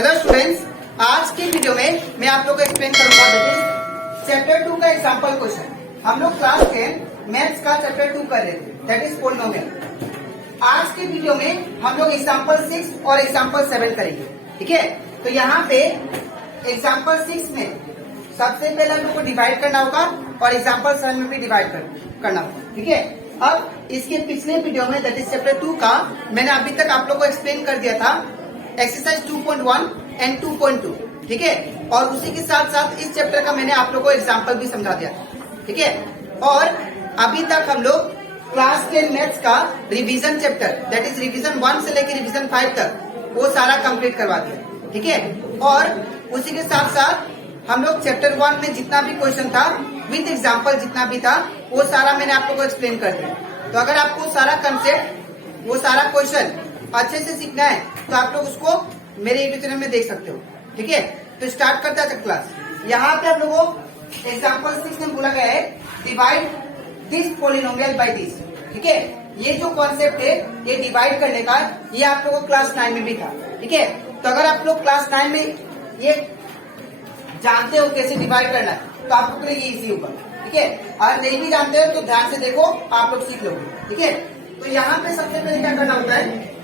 Hello students, आज की video में मैं आप लोग को एक्सप्लेन करूंगा दैट इज चैप्टर 2 का एग्जांपल क्वेश्चन। हम लोग क्लास 10 मैथ्स का चैप्टर 2 कर रहे थे, दैट इज पॉलिनोमियल। आज की वीडियो में हम लोग एग्जांपल 6 और एग्जांपल 7 करेंगे, ठीक है। तो यहाँ पे एग्जांपल 6 में सबसे पहले हम लोग को डिवाइड करना होगा और एग्जांपल 7 में भी डिवाइड करना होगा, ठीक है। अब इसके पिछले वीडियो में दैट इज चैप्टर 2 का मैंने अभी तक आप लोग को एक्सप्लेन कर दिया था, एक्सरसाइज 2.1 एंड 2.2, ठीक है। और उसी के साथ साथ इस चैप्टर का मैंने आप लोग को एग्जाम्पल भी समझा दिया, ठीक है। और अभी तक हम लोग क्लास 10 मैथ्स का revision chapter that is revision 1 से लेकर रिवीजन 5 तक वो सारा कंप्लीट करवा दिया, ठीक है। और उसी के साथ साथ हम लोग चैप्टर 1 में जितना भी क्वेश्चन था विद एग्जाम्पल जितना भी था वो सारा मैंने आप लोग को एक्सप्लेन कर दिया। तो अगर आपको सारा कंसेप्ट वो सारा क्वेश्चन अच्छे से सीखना है तो आप लोग उसको मेरे यूट्यूब चैनल में देख सकते हो, ठीक है। तो स्टार्ट करते हैं क्लास। यहाँ पे आप लोगों को एग्जाम्पल 6 में बोला गया है divide this polynomial by this, ठीक है। ये जो कॉन्सेप्ट है ये डिवाइड करने का ये आप लोगों को क्लास 9 में भी था, ठीक है। तो अगर आप लोग क्लास 9 में ये जानते हो कैसे डिवाइड करना है तो आप लोग के लिए ये इजी होगा, ठीक है। अगर नहीं भी जानते हो तो ध्यान से देखो, आप लोग सीख लोगे, ठीक है। तो यहाँ पे सबसे पहले क्या करना होता है,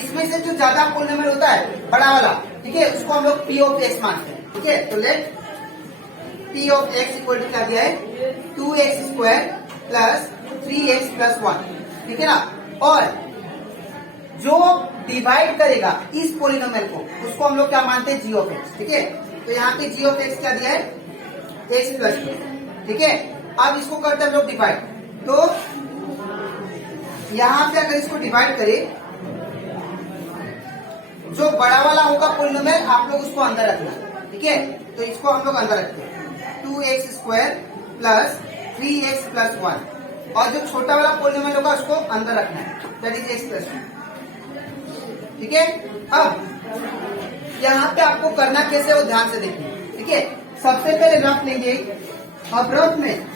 इसमें से जो ज्यादा पॉलिनोमियल होता है बड़ा वाला, ठीक है, उसको हम लोग पी ऑफ एक्स मानते हैं, ठीक है। तो let p of x equal to क्या दिया है 2x square plus 3x plus 1, ठीक है ना। और जो डिवाइड करेगा इस पॉलिनोमियल को उसको हम लोग क्या मानते हैं जी ऑफ एक्स, ठीक है। तो यहाँ पे जी ऑफ एक्स क्या दिया है x प्लस 2, ठीक है। अब इसको करते हैं हम लोग डिवाइड। तो यहाँ पे अगर इसको डिवाइड करें जो बड़ा वाला होगा पॉलिनोमियल आप लोग उसको अंदर रखना, ठीक है। तो इसको हम लोग अंदर रखते हैं 2x square plus 3x plus 1 और जो छोटा वाला पॉलिनोमियल होगा उसको अंदर रखना है दैट इज x प्लस 1, ठीक है। अब यहाँ पे आपको करना कैसे वो ध्यान से देखिए, ठीक है। सबसे पहले रफ लेंगे और रफ में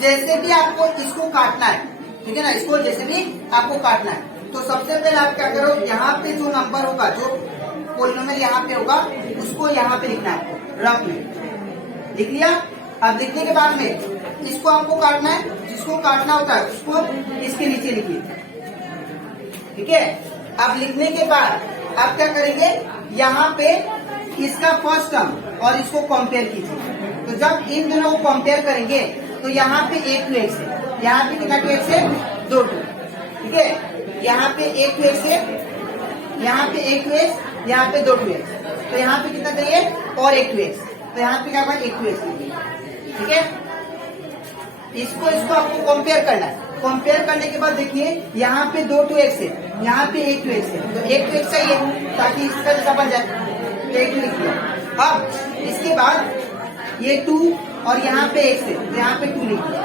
जैसे भी आपको इसको काटना है, ठीक है ना, इसको जैसे भी आपको काटना है तो सबसे पहले आप क्या करो, यहाँ पे जो नंबर होगा जो पॉलिनोमियल यहाँ पे होगा उसको यहाँ पे लिखना है आपको, रफ में लिख लिया। अब लिखने के बाद में इसको आपको काटना है, जिसको काटना होता है उसको इसके नीचे लिखिए, ठीक है। अब लिखने के बाद आप क्या करेंगे, यहाँ पे इसका फर्स्ट टर्म और इसको कंपेयर कीजिए। तो जब इन दोनों को कंपेयर करेंगे तो यहाँ पे 1 2 x है, यहाँ पे कितना 2 x है 2 2, ठीक है। यहाँ पे 1 2 x है, यहाँ पे 1 2 x, यहाँ पे 2 2 x, तो यहाँ पे कितना चाहिए और 1 2 x, तो यहाँ पे क्या होगा 1 2 x, ठीक है। इसको आपको कंपेयर करना है। कंपेयर करने के बाद देखिए यहाँ पे 2 2 x है, यहाँ पे 1 2 x है, तो 1 2 x चाहिए ताकि इसका जैसा बन जाए, तो 1 2 लिख लिया। अब इसके बाद ये 2 और यहाँ पे x है तो यहाँ पे 2 लिख लिया,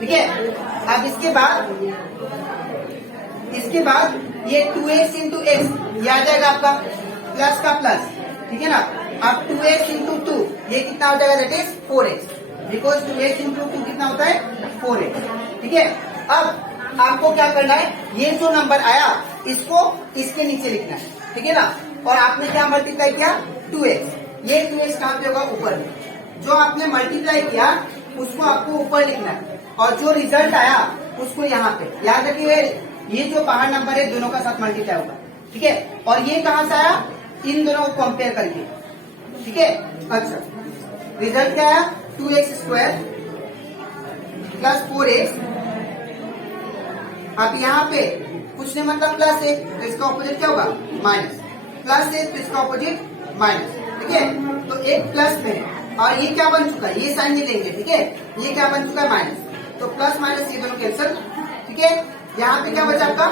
ठीक है। अब इसके बाद ये 2x इंटू x ये आ जाएगा आपका प्लस का प्लस, ठीक है ना। अब 2x इंटू 2 ये कितना हो जाएगा that is 4x, because 2x into 2 कितना होता है 4x, ठीक है। अब आपको क्या करना है, ये जो नंबर आया इसको इसके नीचे लिखना है, ठीक है ना। और आपने क्या मल्टीप्लाई किया 2x, ये 2x कहाँ पे होगा ऊपर में, जो आपने मल्टीप्लाई किया उसको आपको ऊपर लिखना है और जो रिजल्ट आया उसको यहाँ पे, याद रखिए ये जो बाहर नंबर है दोनों का साथ मल्टीप्लाई होगा, ठीक है। और ये कहाँ से आया, इन दोनों को कंपेयर करके, ठीक है। अच्छा रिजल्ट क्या आया 2x स्क्वायर प्लस 4x। अब यहाँ पे कुछ नहीं मतलब प्लस है तो इसका ऑपोजिट क्या होगा माइनस, प्लस है तो इसका ऑपोजिट माइनस, ठीक है। तो एक प्लस में है और ये क्या बन चुका है, ये साइन नहीं लेंगे, ठीक है। ये क्या बन चुका है माइनस, तो प्लस माइनस ये दोनों कैंसिल, ठीक है। यहाँ पे क्या बचा आपका,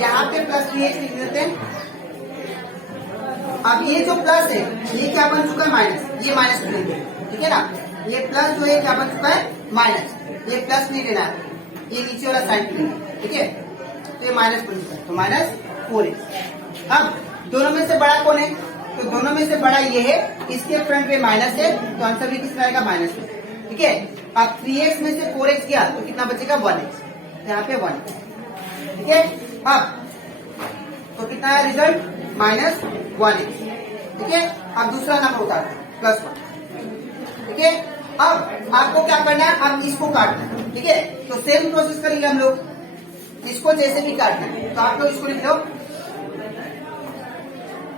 यहाँ पे प्लस 3x लिख देते हैं। अब ये जो प्लस है ये क्या बन चुका है माइनस, ये माइनस को लेंगे, ठीक है ना। ये प्लस जो है क्या बन चुका है माइनस, ये प्लस नहीं लेना है, ये नीचे वाला साइन लेंगे, ठीक है। तो ये माइनस बन चुका है तो माइनस 4x। अब दोनों में से बड़ा कौन है, तो दोनों में से बड़ा ये है, इसके फ्रंट पे माइनस है तो आंसर भी कितना आएगा माइनस है, ठीक है। अब 3x में से 4x गया तो कितना बचेगा 1x, यहाँ पे 1, ठीक है। अब तो कितना है रिजल्ट माइनस 1x। ठीक है, अब दूसरा नंबर उतारते हैं +1। ठीक है, अब आपको क्या करना है, अब इसको काटना है। ठीक है, तो सेम प्रोसेस करेंगे हम लोग, इसको जैसे भी काटना है तो आप लोग इसको लिख लो।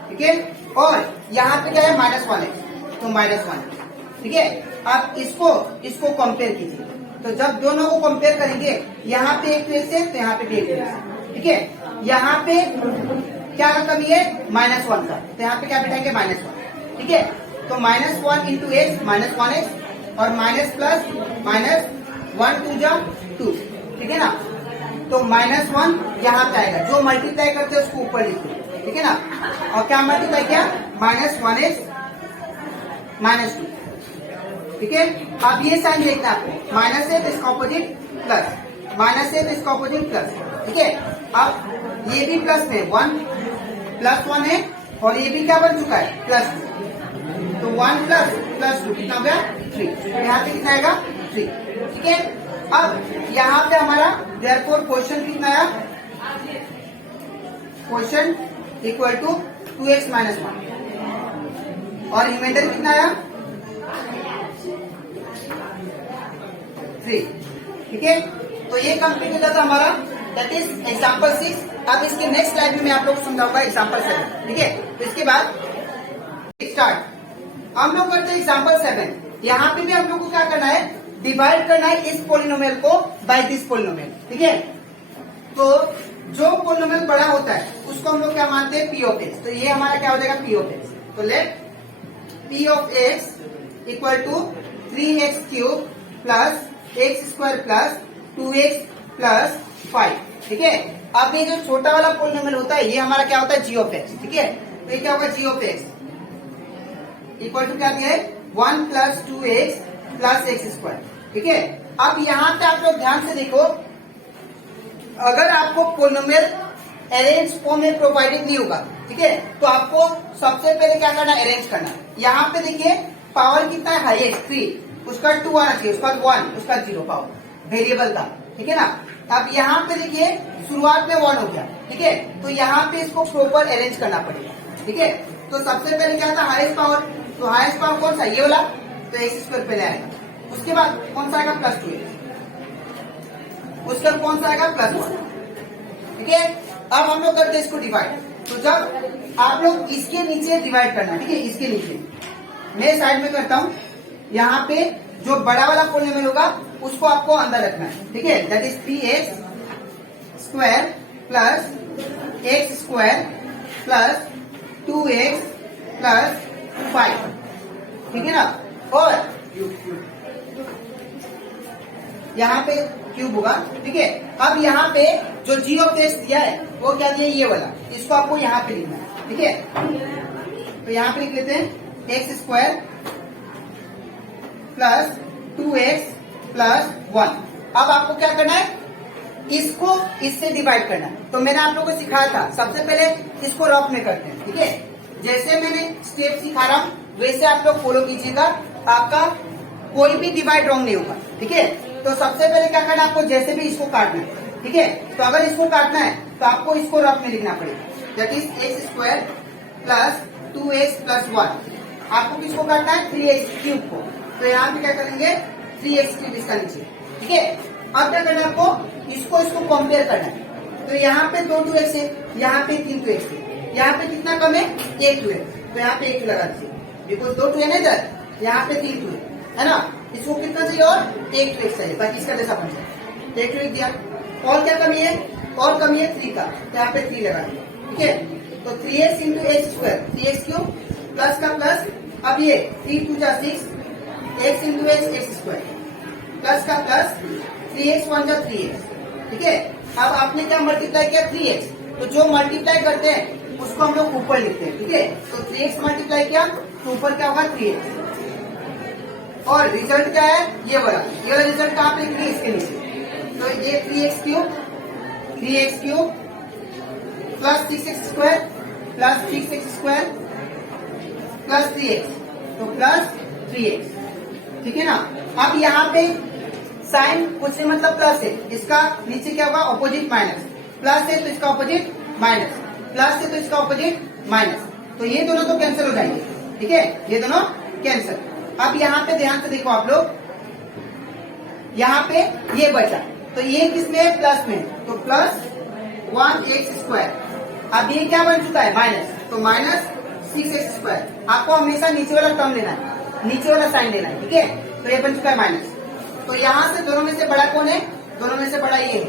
ठीक है, और यहाँ पे क्या है -1x, तो -1। ठीक है, आप इसको कंपेयर कीजिए, तो जब दोनों को कंपेयर करेंगे, यहाँ पे एक ट्रेस है तो यहाँ पे एक ट्रेस है। ठीक है, यहाँ पे क्या का कमी है, -1 का, तो यहाँ पे क्या बिठाएंगे, -1। ठीक है, तो -1 इंटू एक्स -1x और माइनस प्लस -1 2 जा 2। ठीक है ना, तो -1 यहाँ पे आएगा, जो मल्टीप्लाई करते हैं उसको ऊपर लिखो। ठीक है ना, और क्या मल्टीप्लाई किया, -1x -2। ठीक है, अब ये साइन देखना है आपको, माइनस है तो इसका ऑपोजिट प्लस, माइनस है तो इसका ऑपोजिट प्लस। ठीक है, अब ये भी प्लस है, 1 +1 है, और ये भी क्या बन चुका है, +2, तो 1 + 2 कितना हो गया, 3। यहाँ पे कितना आएगा, 3। ठीक है, अब यहाँ पे हमारा देयरफॉर क्वेश्चन कितना आया, क्वेश्चन इक्वल टू 2x - 1, और रिमाइंडर कितना आया, 3। ठीक है, तो ये कंप्लीट होता था हमारा, दैट इज एग्जाम्पल 6। अब इसके नेक्स्ट स्लाइड में मैं आप लोग को समझाऊंगा एग्जाम्पल 7। ठीक है, तो इसके बाद स्टार्ट हम लोग करते हैं एग्जाम्पल 7। यहाँ पे भी हम लोग को क्या करना है, डिवाइड करना है इस पोलिनोमियल को बाय दिस पोलिनोमियल। ठीक है, तो जो पोलिनोमियल बड़ा होता है उसको हम लोग क्या मानते हैं, p ऑफ x। तो ये हमारा क्या हो जाएगा, p ऑफ x। तो let p of x equal to 3x³ plus x² plus 2x plus 5। ठीक है, अब ये जो छोटा वाला पोलिनोमियल होता है ये हमारा क्या होता है, g ऑफ x। ठीक है, तो ये क्या होगा, g of x equal to क्या दिया है, 1 + 2x प्लस x²। ठीक है, अब यहाँ पे आप लोग ध्यान से देखो, अगर आपको पोलिनोमियल अरेंज फॉर्म में प्रोवाइडेड नहीं होगा, ठीक है, तो आपको सबसे पहले क्या करना है, अरेंज करना। यहाँ पे देखिए पावर कितना है, हाईएस्ट 3, उसका 2 आना चाहिए, उसका 1, उसका 0 पावर वेरिएबल का। ठीक है ना, अब यहाँ पे देखिए शुरुआत में 1 हो गया। ठीक है, तो यहाँ पे इसको प्रॉपर अरेंज करना पड़ेगा। ठीक है, तो सबसे पहले क्या था, हाईएस्ट पावर, तो हाईएस्ट पावर कौन सा, ये वाला, तो x² पहले आएगा, उसके बाद कौन सा आएगा, +2, उसका कौन सा आएगा, +1। ठीक है, अब हम लोग करते हैं इसको डिवाइड। तो जब आप लोग इसके नीचे डिवाइड करना, ठीक है, इसके नीचे मैं साइड में करता हूं, यहाँ पे जो बड़ा वाला पोलिनोमियल होगा उसको आपको अंदर रखना है। ठीक है, that is px² plus x² plus 2x plus 5। ठीक है ना, और यहाँ पे क्यूब होगा। ठीक है, अब यहाँ पे जो g ऑफ x दिया है वो क्या दिया है, ये वाला, इसको आपको यहाँ पे लिखना है। ठीक है, तो यहाँ पे लिख लेते हैं x² प्लस 2x प्लस 1। अब आपको क्या करना है, इसको इससे डिवाइड करना है। तो मैंने आप लोगों को सिखाया था, सबसे पहले इसको रफ में करते हैं। ठीक है, जैसे मैंने स्टेप सिखा रहा हूं वैसे आप लोग फॉलो कीजिएगा, आपका कोई भी डिवाइड रॉन्ग नहीं होगा। ठीक है, तो सबसे पहले क्या करना है, आपको जैसे भी इसको काटना है। ठीक है, तो अगर इसको काटना है तो आपको इसको रफ में लिखना पड़ेगा, that is x² plus 2x plus 1। आपको किसको काटना है, 3x³ को, तो यहाँ पे क्या करेंगे, 3x³ इसका नीचे। ठीक है, अब क्या करना है आपको, इसको कंपेयर करना है। तो यहाँ पे 2 2x है, यहाँ पे 3 2x है, यहाँ पे कितना कम है, 1 2 है, तो यहाँ पे 1 लगा दीजिए, बिकॉज 2 2 है ना इधर, यहाँ पे 3 2 है ना, इसको कितना चाहिए, और 1 2x चाहिए, बाकी इसका जैसा बन जाए, 1 2 दिया। और क्या कमी है, और कमी है 3 का, तो यहाँ पे 3 लगा दिया। ठीक है, तो 3x into x² 3x³ plus का प्लस, अब ये 3 2 जा 6, x इंटू x² प्लस का प्लस, 3x 1 जा 3x। ठीक है, अब आपने क्या मल्टीप्लाई किया, 3x, तो जो मल्टीप्लाई करते हैं उसको हम लोग ऊपर लिखते हैं। ठीक है, तो 3x मल्टीप्लाई किया तो ऊपर क्या होगा, 3x, और रिजल्ट क्या है, ये वाला रिजल्ट कहाँ पे लिखेंगे, इसके नीचे। तो ये 3x³ plus 6x² plus 6x² plus 3x, तो प्लस 3x। ठीक है ना, अब यहाँ पे साइन कुछ नहीं, मतलब प्लस है, इसका नीचे क्या होगा, ऑपोजिट माइनस, प्लस है तो इसका ऑपोजिट माइनस, प्लस है तो इसका ऑपोजिट माइनस, तो ये दोनों तो कैंसिल हो जाएंगे, ठीक है, ये दोनों कैंसिल। अब यहाँ पे ध्यान से देखो आप लोग, यहाँ पे ये बचा, तो ये किसमें है, प्लस में, तो प्लस 1x²। अब ये क्या बन चुका है, माइनस, तो माइनस 6x²। आपको हमेशा नीचे वाला टर्म लेना है, नीचे वाला साइन लेना है, ठीक है, तो ये बन चुका है माइनस। तो यहाँ से दोनों में से बड़ा कौन है, दोनों में से बड़ा ये है,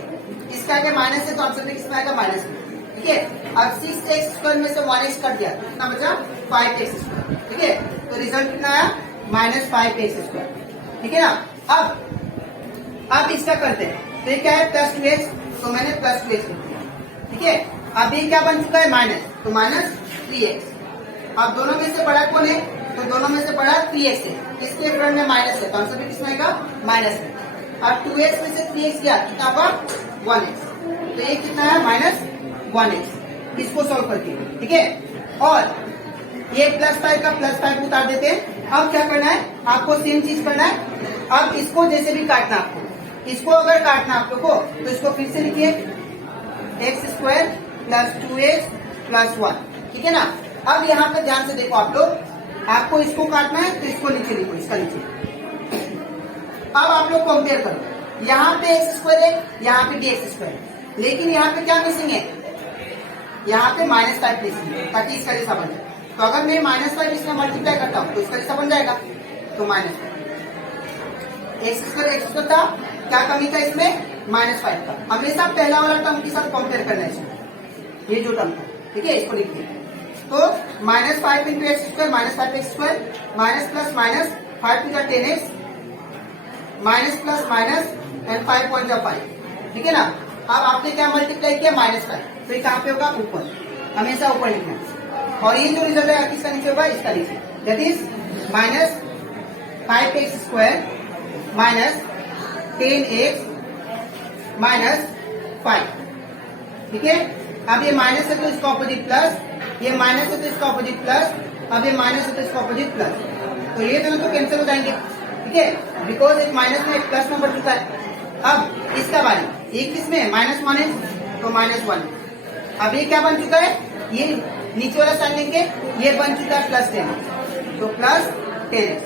इसका आगे माइनस है तो आंसर में किसमें आएगा, माइनस में, ठीक है। अब 6x² में से 1x कट गया, कितना बचा, 5x², ठीक है, तो रिजल्ट कितना आया, -5x², ठीक है ना। अब इसका करते हैं, तो ये क्या है, +2x, तो मैंने +2x लिख दिया, ठीक है। अब ये क्या बन चुका है, माइनस, तो -3x। अब दोनों में से बड़ा कौन है, तो दोनों में से बड़ा 3x है, इसके फ्रंट में माइनस है, तो आंसर भी किसमें आएगा, माइनस में। अब 2x में से 3x गया, कितना होगा, 1x, तो ये कितना है, -1x। इसको सॉल्व करके, ठीक है, और ये +5 का +5 उतार देते हैं। अब क्या करना है, आपको सेम चीज करना है। अब इसको जैसे भी काटना आपको, इसको अगर काटना आप लोग को, तो इसको फिर से लिखिए, x² + 2x + 1, ठीक है ना। अब यहाँ पे ध्यान से देखो आप लोग, आपको इसको काटना है तो इसको नीचे लिखो, इसका नीचे। अब आप लोग कंपेयर करो, यहाँ पे x² है, यहाँ पे भी x², लेकिन यहाँ पे क्या मिसिंग है, यहाँ पे -5 मिसिंग है, ताकि इसका जैसा बन जाए। तो अगर मैं -5 इसमें मल्टीप्लाई करता हूँ तो इसका जैसा बन जाएगा, तो -5 x² था, क्या कमी था इसमें, -5 था। हमेशा पहला वाला टर्म के साथ कंपेयर करना है इसमें, ये जो टर्म था, ठीक है, इसको लिखिए। तो -5 × x² -5x², minus plus minus 5 to the 10x, minus plus minus and 5 point 5, ठीक है ना। अब आपने क्या मल्टीप्लाई किया, -5, तो ये कहाँ पे होगा, ऊपर, हमेशा ऊपर लिखना है। और ये जो रिजल्ट है किसका नीचे होगा, इसका नीचे, दैट इज -5x² -10x -5, ठीक है। अब ये माइनस है तो इसका ऑपोजिट प्लस, ये माइनस है तो इसका ऑपोजिट प्लस, अब ये माइनस है तो इसका ऑपोजिट प्लस, तो ये दोनों तो कैंसिल हो जाएंगे, ठीक है, बिकॉज एक माइनस में एक प्लस में बढ़ चुका है। अब इसका बारे में, ये किसमें है, -1 है, तो -1। अब ये क्या बन चुका है, ये नीचे वाला साइन लेंगे, ये बन चुका है +10, तो +10x।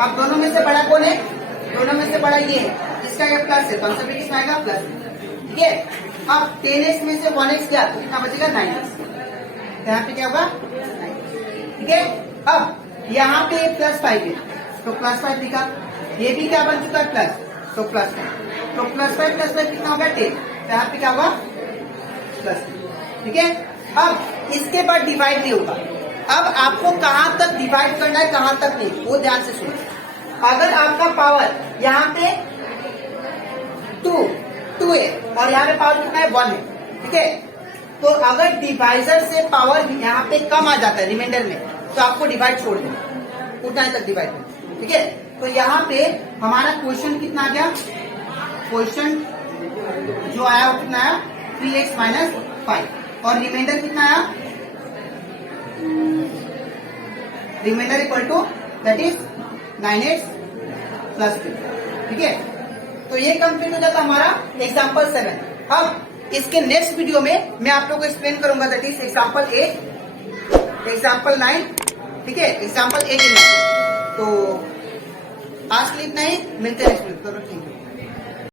अब दोनों में से बड़ा कौन है, दोनों में से बड़ा ये है, इसका ये प्लस है, तो आंसर भी किसमें आएगा, प्लस, ठीक है। अब 10x में से 1x गया, तो कितना बचेगा, 9x, यहाँ पे क्या होगा, 9, ठीक है। अब यहाँ पे +5 है, तो +5 लिखा, ये भी क्या बन चुका है, प्लस, तो +5, तो +5 कितना होगा, 10, तो यहाँ पे क्या होगा, प्लस, ठीक है। अब इसके बाद डिवाइड नहीं होगा, अब आपको कहां तक डिवाइड करना है, कहां तक नहीं, वो ध्यान से सुनो। अगर आपका पावर यहाँ पे 2 है और यहाँ पे पावर कितना है, 1 है, ठीक है, तो अगर डिवाइजर से पावर यहाँ पे कम आ जाता है रिमाइंडर में, तो आपको डिवाइड छोड़ देना, उतना ही तक डिवाइड करना, ठीक है। तो यहाँ पे हमारा क्वेश्चन कितना आ गया, क्वेश्चन जो आया वो कितना आया, 3x - 5, और रिमाइंडर कितना आया, remainder equal to that is 9x + 2, ठीक है। तो ये कंप्लीट हो जाता हमारा एग्जाम्पल 7। अब इसके नेक्स्ट वीडियो में मैं आप लोगों को एक्सप्लेन करूंगा, दैट इज एग्जाम्पल 8, एग्जाम्पल 9, ठीक है, एग्जाम्पल 8 इन 9। तो आज के लिए इतना ही, मिलते हैं नेक्स्ट वीडियो, ठीक है।